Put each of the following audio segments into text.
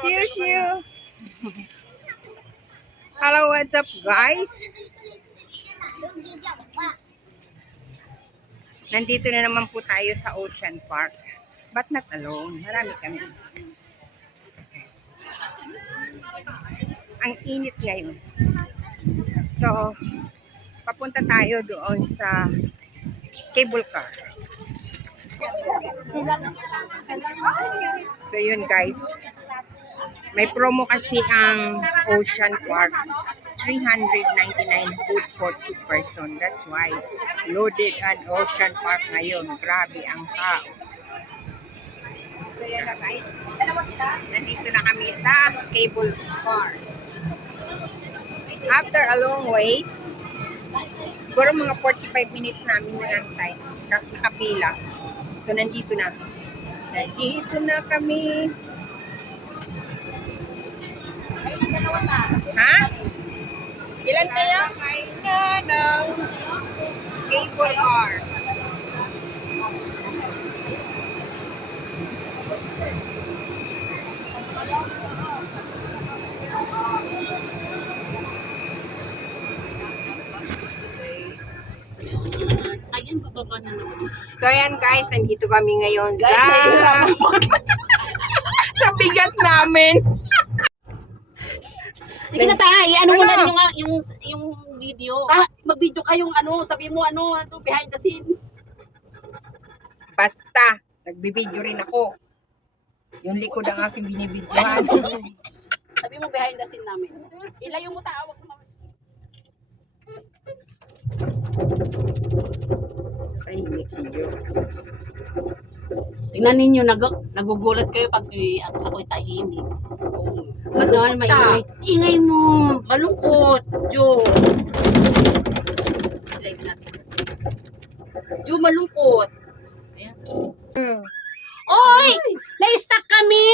Excuse you. Hello, what's up, guys? Nandito na naman po tayo sa Ocean Park. But not alone. Marami kami. Ang init ngayon. So, papunta tayo doon sa cable car. So, yun guys. May promo kasi ang Ocean Park. 399 food for 2 person. That's why loaded ang Ocean Park ngayon. Grabe ang tao. So yan na guys. Nandito na kami sa cable car. After a long wait, siguro mga 45 minutes namin nantay. Nakapila. So nandito na. Nandito na kami. Ha? Ilan kayo? Ng cable car. Ayun, bababa na naman. So ayan guys, nandito kami ngayon sa sa bigat namin. Sige na tayo, ano mo na yung video. Mag-video kayong sabi mo behind the scene. Basta, nagbibideo rin ako. Yung likod ang aking binibidyohan. Sabi mo behind the scene namin. Ilayo mo taawag mo. Tahimik si Jo. Tingnan ninyo, nagugulat kayo pag ako'y tahimik. Ano, may ingay mo. Malungkot, Jo. Live natin. Jo, malungkot. Ayan. Oy! Na-stuck kami!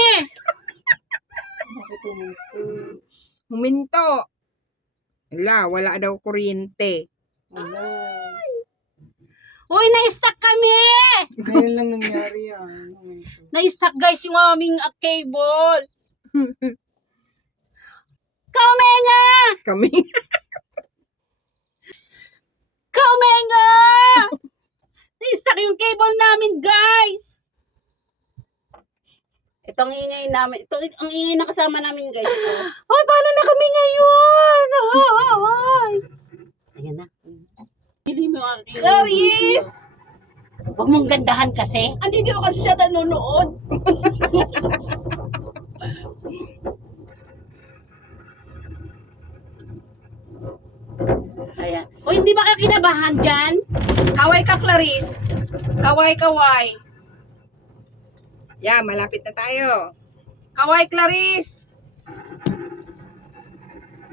Huminto. Wala daw kuryente. Oy, na-stuck kami! Ngayon lang nangyari yan. Na-stuck guys yung aming cable. Kaumenga! Kami. Kaumenga! Na-stuck yung cable namin guys. Ito ang ingay namin. Ito ang ingay na kasama namin, guys. Ito. Ay, paano na kami ngayon? Ay! Ayan na. Pili mo ang Clarice! Huwag mong gandahan kasi. Hindi mo kasi siya nanonood. Ayan. O hindi ba kayo kinabahan dyan? Kaway ka, Clarice. Kaway. Yeah, malapit na tayo. Kaway, Clarice.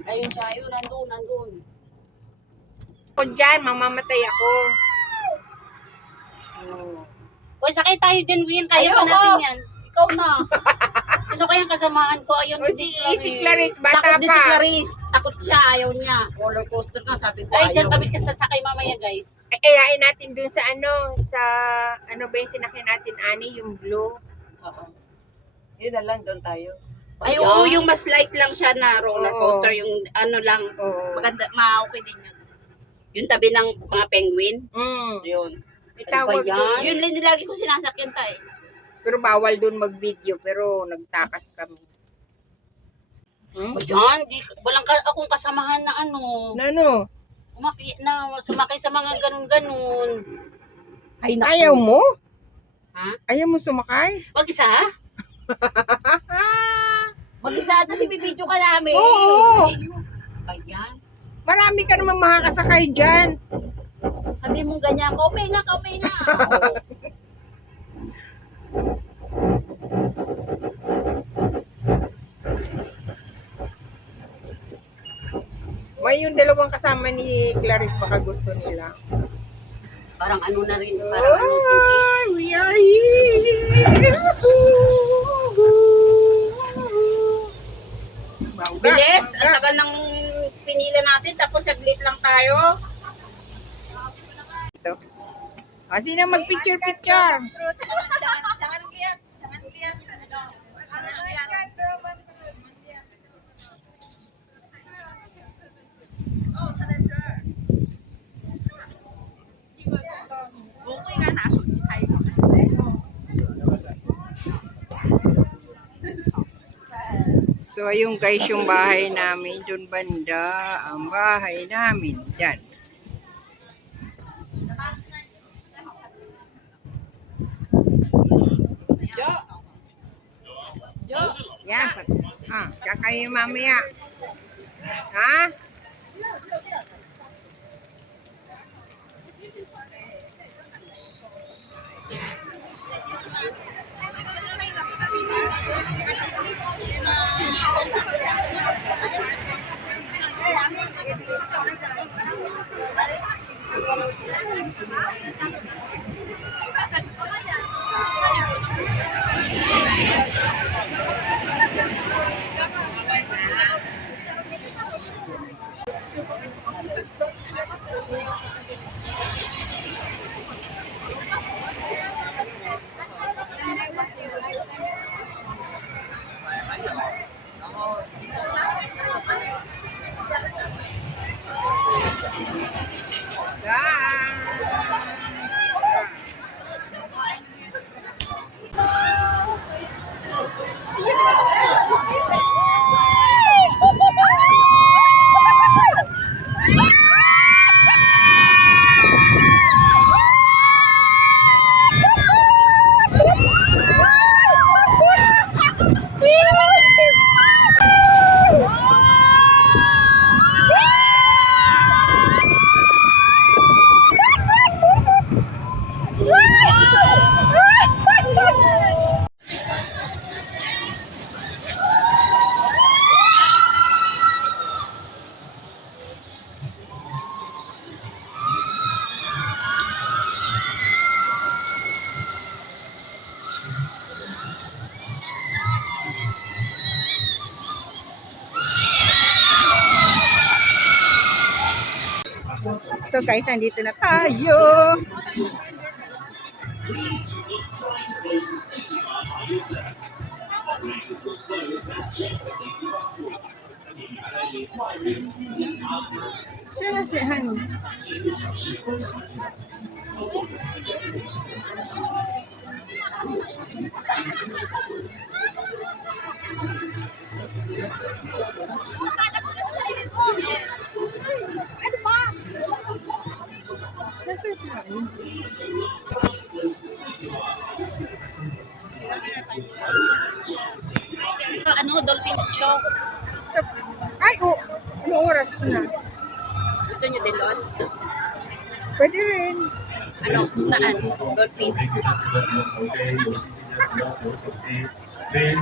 Ayun siya. Ayun, nandun. Ako dyan, mamamatay ako. O sakay tayo dyan, Win. Kaya pa Ayoko. natin yan. Ikaw na. Sino kayang kasamahan ko? Ayun, O si Clarice, bata Takot din si pa. Clarice. Takot siya. Ayaw niya. Roller coaster na, sabi ko. Ay, dyan ayaw. kami kasasakay mamaya, guys. Ayain natin dun sa ano ba yung sinakyan natin, Ani, yung blue. Oo. Yun na lang, doon tayo. Ay, oo, yung mas light lang siya na roller Oo. coaster. Yung lang. Oo. Maganda, okay din yun. Yung tabi ng mga penguin. Yun. May tawag Ano ba yan? dun. Yun din lagi ko sinasakyan tayo. Pero bawal dun mag-video, pero nagtakas kami. O yan, walang akong kasamahan na ano. Ano? Sumakay sa mga ganun-ganun. Ay, Ayaw mo? Ha? Ayaw mo sumakay? Wag isa? Mag-isa na si bibidyo ka namin. Oo. Ayan. Marami ka naman makakasakay dyan. Sabi mong ganyan, kaume nga. May yung dalawang kasama ni Clarice, baka gusto nila. Parang ano na rin. Parang ano. Ay, we are here. Bilis, ang tagal ng pinila natin, tapos saglit lang tayo. Ito. Sino mag-picture-picture? Sangan liat. 不应该拿手机拍一个。 So, ayun guys, yung bahay namin, dun banda, ang bahay namin, dyan. Yan, siya kayo mamaya. Ha? So guys, andito na tayo. Sino si Han? Nasa si Han? Ano, dolphin show. So, ay, oh, ano oras na? Gusto nyo din doon? Pwede rin. Ano, saan? Dolphin.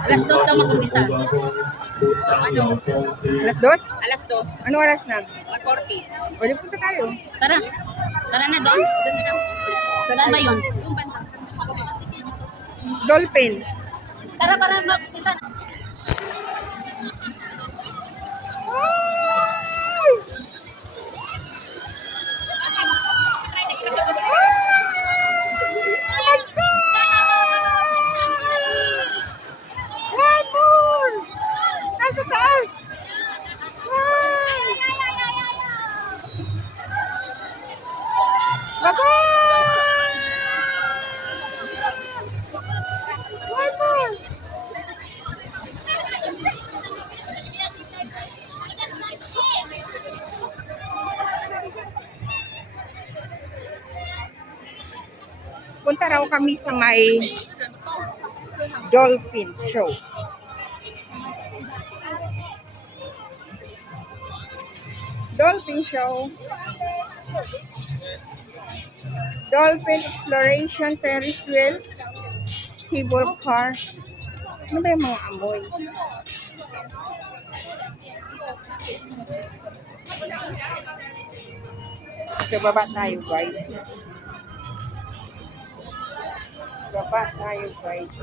Alas 2 daw mag-umpisa. Ano? Alas 2? Alas 2. Ano oras na? 1:40. Pwede punta tayo. Tara. Tara na doon. Doon na lang. Saan ba yun? Doon banda. Dolphin. Tara para mag-umpisa. Nasa taas! Baba! One more! Punta raw kami sa may dolphin show. Dolphin show. Dolphin exploration, Ferris wheel, cable car. Ano ba yung mga amoy? So, baba tayo, guys. Baba tayo, guys.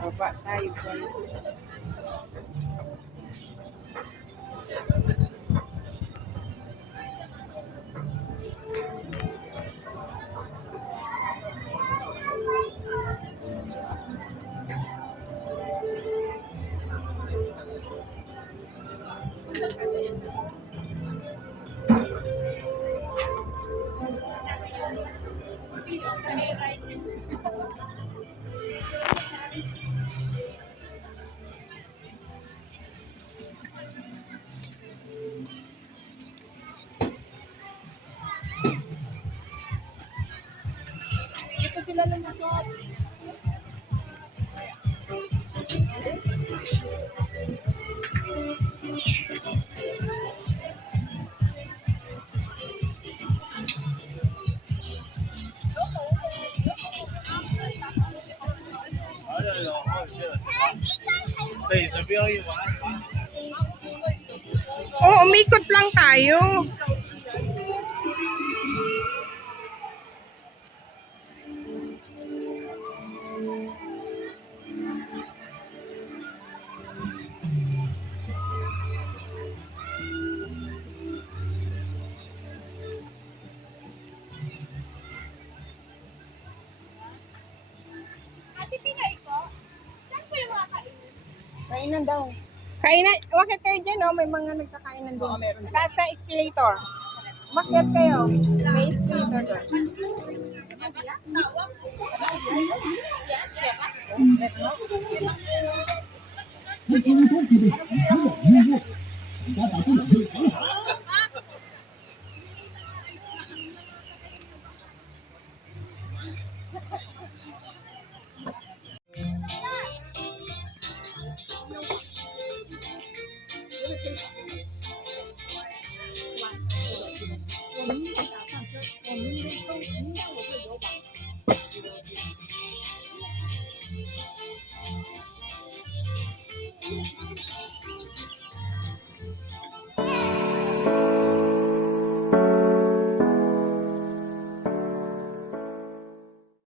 Baba tayo, guys. sila lumusot. Oh, umikot lang tayo. Kainan daw. Kainan, wakit kayo dyan, oh. May mga nagkakainan doon. Taas na escalator. Umakyat kayo. May escalator doon.